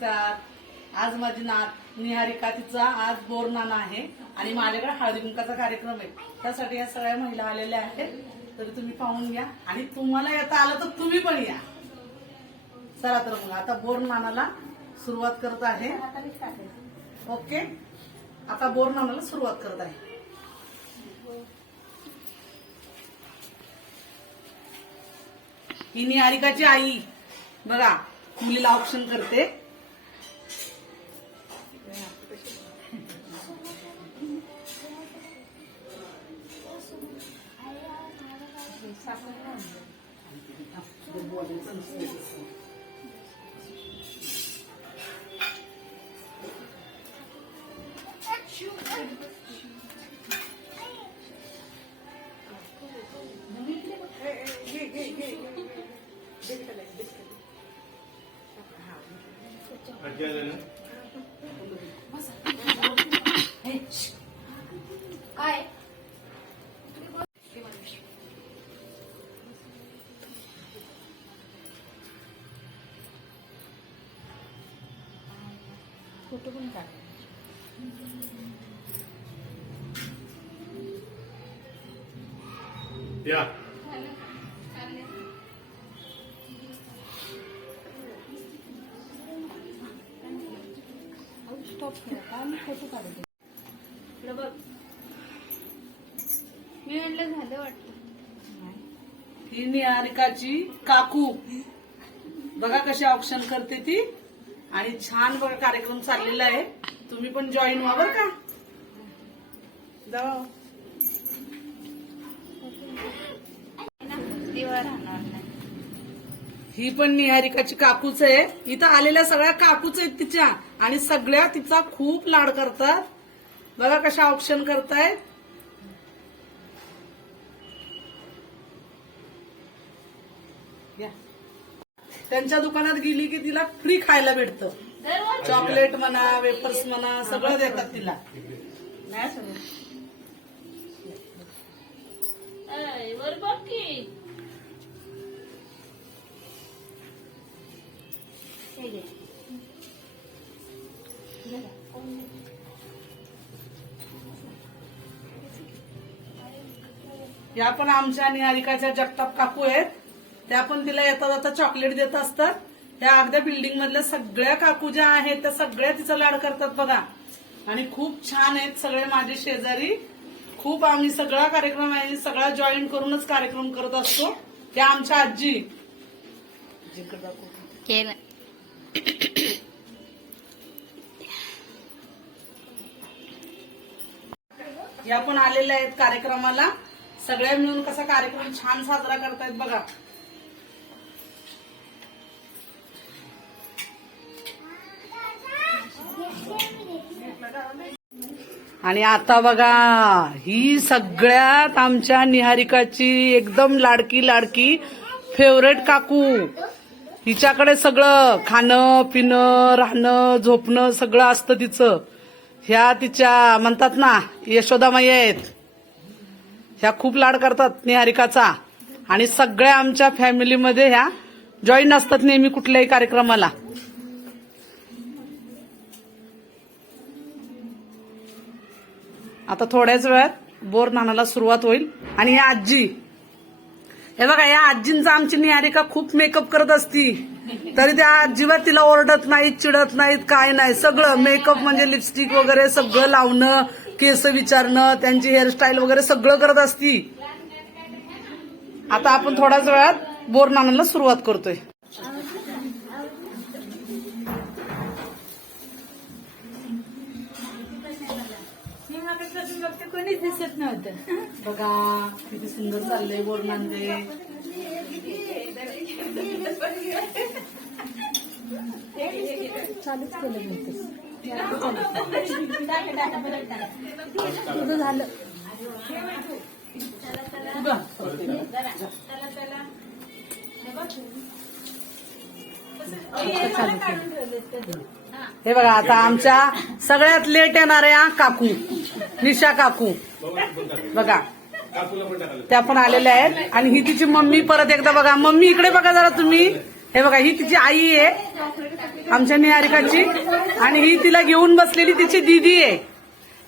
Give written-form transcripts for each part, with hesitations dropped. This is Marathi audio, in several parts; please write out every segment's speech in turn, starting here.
नमस्कार. आज माझी नात निहारिका तिचा आज बोरनाना आहे आणि माझ्याकडे हळदी कुंकाचा कार्यक्रम आहे. त्यासाठी या सगळ्या महिला आलेल्या आहेत. तर तुम्ही पाहून घ्या आणि तुम्हाला येता आलं तर तुम्ही पण या. चला तर मग आता बोरनानाला सुरुवात करत आहे. ओके, आता बोरनानाला सुरुवात करत आहे. ही निहारिकाची आई बघा मुलीला ऑप्शन करते. काय फोटो पण काढ. या स्टॉप करा. मी फोटो काढते. मी म्हटलं झालं वाटतं. ही निहारिकाची काकू बघा कशी ऑप्शन करते ती. आणि छान बघा कार्यक्रम चाललेला आहे. तुम्ही पण जॉईन व्हा बरं का. जाऊ. दिवा राहणार नाही. ही पण निहारिकाची काकूच आहे. इथं आलेल्या सगळ्या काकूच आहेत तिच्या आणि सगळ्या तिचा खूप लाड करतात. बघा कशा ऑप्शन करतायत. त्यांच्या दुकानात गेली की तिला फ्री खायला भेटतं. चॉकलेट म्हणा, वेफर्स म्हणा, सगळं देतात तिला. नाही सगळं वर बघ की. या पण आमच्या निहारिकाच्या जगताप काकू आहेत. त्या पण तिला येता जाता चॉकलेट देत असतात. त्या अगद्या बिल्डिंग मधल्या सगळ्या काकू ज्या आहेत त्या सगळ्या तिचा लाड करतात बघा. आणि खूप छान आहेत सगळे माझे शेजारी. खूप आम्ही सगळा कार्यक्रम आहे सगळा जॉईन करूनच कार्यक्रम करत असतो. त्या आमच्या आजी केलं. या पण आलेल्या आहेत कार्यक्रमाला. सगळ्या मिळून कसा कार्यक्रम छान साजरा करतायत बघा. आणि आता बघा ही सगळ्यात आमच्या निहारिकाची एकदम लाडकी लाडकी फेवरेट काकू. हिच्याकडे सगळं खाणं पिणं राहणं झोपणं सगळं असतं तिचं. ह्या तिच्या म्हणतात ना यशोदामाई आहेत. ह्या खूप लाड करतात निहारिकाचा. आणि सगळ्या आमच्या फॅमिलीमध्ये ह्या जॉईन असतात नेहमी कुठल्याही कार्यक्रमाला. आता थोड्याच वेळात बोरनानाला सुरुवात होईल. आणि ह्या आजी हे बघा या आजींचा आमची निहारिका खूप मेकअप करत असती. तरी त्या अजिबात तिला ओरडत नाहीत चिडत नाहीत काय नाही. सगळं मेकअप म्हणजे लिपस्टिक वगैरे सगळं लावणं केस विचारणं त्यांची हेअरस्टाईल वगैरे सगळं करत असती. आता आपण थोड्याच वेळात बोरनानाला सुरुवात करतोय. कोणीच दिसत नव्हतं. बघा किती सुंदर चाललंय बोरनांदे. चालूच केलं नव्हतं. तुझं झालं. हे बघा आता आमच्या सगळ्यात लेट येणाऱ्या काकू निशा काकू बघा त्या पण आलेल्या आहेत. आणि ही तिची मम्मी परत एकदा बघा. मम्मी इकडे बघा जरा तुम्ही. हे बघा, ही तिची आई आहे आमच्या निहारिकाची, आणि ही तिला घेऊन बसलेली तिची दीदी आहे.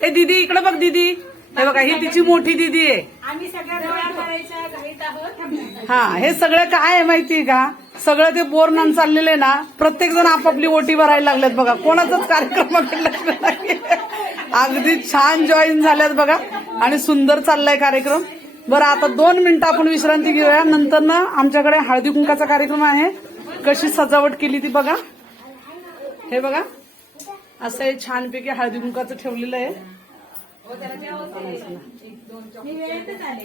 ए दीदी, इकडे बघ दीदी. हे बघा, ही तिची मोठी दीदी आहे. आम्ही सगळ्या गोळा करायच्या घाईत आहोत. हा, हे सगळं काय आहे माहितीये का, सगळं ते बोरनान चाललेलं आहे ना, प्रत्येक जण आपापली ओटी भरायला लागलेत बघा, कोणाचाच कार्यक्रमाकडे लक्ष नाही. अगदी छान जॉईन झाल्यात बघा, आणि सुंदर चाललाय कार्यक्रम. बरं, आता 2 मिनिटं आपण विश्रांती घेऊया, नंतर ना आमच्याकडे हळदी कुंकाचा कार्यक्रम आहे. कशी सजावट केली ती बघा. हे बघा, असं हे छानपैकी हळदी कुंकाचं ठेवलेलं आहे.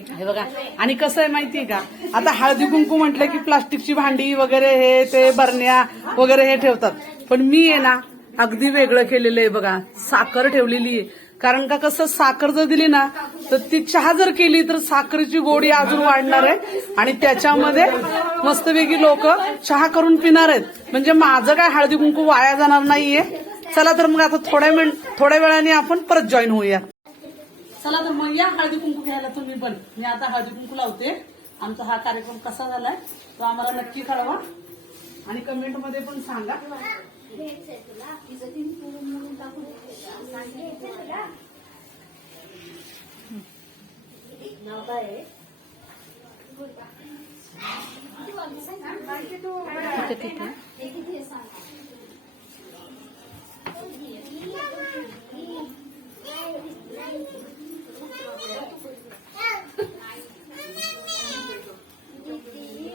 हे बघा, आणि कसं आहे माहितीये का, आता हळदी कुंकू म्हटलं की प्लास्टिकची भांडी वगैरे हे ते बरण्या वगैरे हे ठेवतात, पण मी आहे ना अगदी वेगळं केलेलं आहे बघा. साखर ठेवलेली आहे, कारण का कसं, साखर जर दिली ना तर ती चहा जर केली तर साखरेची गोडी अजून वाढणार आहे, आणि त्याच्यामध्ये मस्तपैकी लोक चहा करून पिणार आहेत. म्हणजे माझं काय हळदी कुंकू वाया जाणार नाहीये. चला तर मग आता थोड्या वेळाने आपण परत जॉईन होऊया. चला तर मग या हळदी कुंकू घ्यायला तुम्ही पण. मी आता हळदी कुंकू लावते. आमचा हा कार्यक्रम कसा झालाय तो आम्हाला नक्की कळवा, आणि कमेंट मध्ये पण सांगा.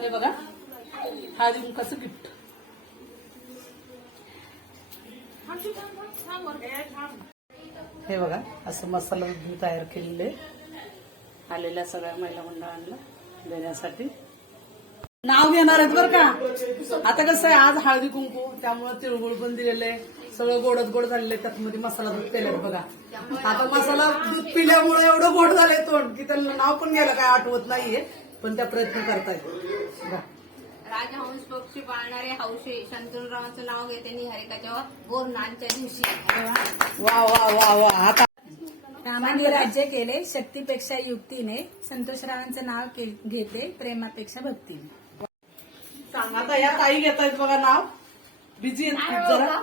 हे बघा, हळदी कुंकाचं गिफ्ट. हे बघा, असं मसाला तयार केलेले आलेल्या सगळ्या महिला मंडळांना देण्यासाठी. नाव घेणार आहेत बरं का. आता कसं आहे, आज हळदी कुंकू, त्यामुळे तिळगुळ पण दिलेलं आहे. सगळं गोडच गोड झालेलं आहे. त्यात मध्ये मसाला दूध केलेलं बघा. आता मसाला दूध पिल्यामुळे एवढं गोड झालंय तोंड की त्यांना नाव पण घ्यायला काय आठवत नाहीये, पण त्या प्रयत्न करतायत. राजहंस पक्षी पाळणारे हौशे शंतनुरावांचं नाव घेते निहारिकाच्या बोरनानच्या दिवशी. वा वा वा वा. आता रामाने राज्य केले शक्तीपेक्षा युक्तीने, संतोषरावांचं नाव घेते प्रेमापेक्षा भक्तीने. सांग, आता ह्या ताई घेत आहेत बघा नाव. बिझी आहेत जरा.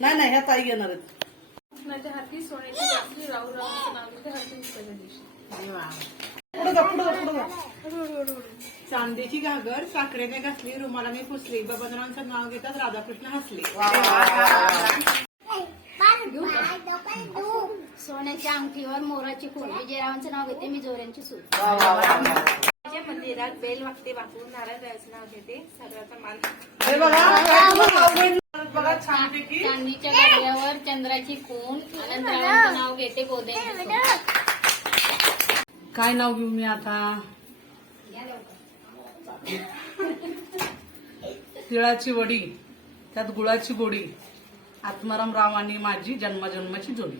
नाही, ह्या ताई घेणार आहेत. माझ्या हाती सोन्याची बाटली, राहुरावांचं नाव घेते हळदीकुंकवाच्या दिवशी. पुढे जा. चांदीची घागर साखरेने घासली, रुमालाने पुसली, बबनरावांचं नाव घेतात राधाकृष्ण हसले. सोन्याच्या अंगठीवर मोराची खूण, विजयरावांचं नाव घेते मी जोऱ्यांची सूट. मंदिरात बेल वागते वाकून, नारायणरावांचं नाव घेते सगळ्याचा मान. हे बघा, बघा छानपैकी. चांदीच्या गडव्यावर चंद्राची खूण, आनंदरावांचं नाव घेते गोद्यांची सूट. काय नाव घेऊ मी आता. तिळाची वडी, त्यात गुळाची गोडी, आत्माराम राव आणि माझी जन्मजन्माची जोडी.